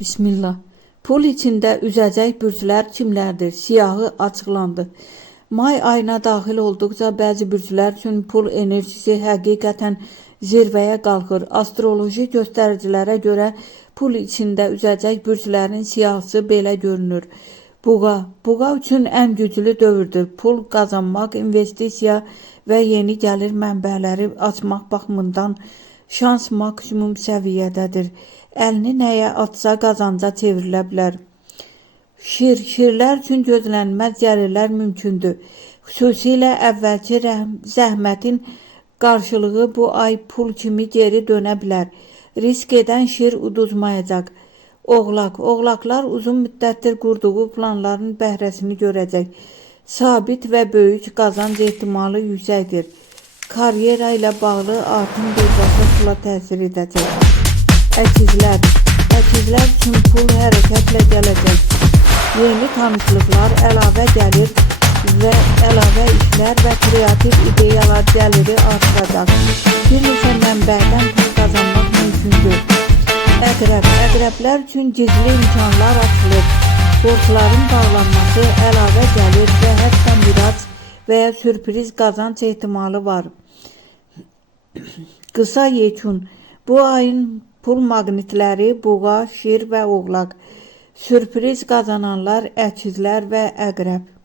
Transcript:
Bismillah. Pul içində üzəcək bürclər kimlərdir? Siyahı açıqlandı. May ayına daxil olduqca bəzi bürclər üçün pul enerjisi həqiqətən zirvəyə qalxır. Astroloji göstəricilərə görə pul içində üzəcək bürclərin siyahısı belə görünür. Buğa üçün ən güclü dövrdür. Pul qazanmaq, investisiya və yeni gəlir mənbələri açmaq baxımından şans maksimum səviyyədədir. Əlini nəyə atsa qazanca çevrilə bilər. Şirlər üçün gözlənilməz gəlirlər mümkündür. Xüsusilə əvvəlki zəhmətin qarşılığı bu ay pul kimi geri dönə bilər. Risk edən şir uduzmayacaq. Oğlaqlar uzun müddətdir qurduğu planların bəhrəsini görəcək. Sabit və böyük qazanc ehtimalı yüksəkdir. Karyera ilə bağlı artım birbaşa pula təsir edəcək. Əkizlər üçün pul hərəkətlə gələcək. Yeni tanışlıqlar, əlavə gəlir və əlavə işlər və kreativ ideyalar gəliri artıracaq. Bir neçə mənbədən pul qazanmaq mümkündür. Əqrəblər üçün gizli imkanlar açılır. Borcların bağlanması, əlavə gəlir və hətta miras və ya sürpriz qazanc ehtimalı var. Qısa yekun. Bu ayın pul maqnitləri buğa, şir və oğlaq. Sürpriz qazananlar əkizlər və əqrəb.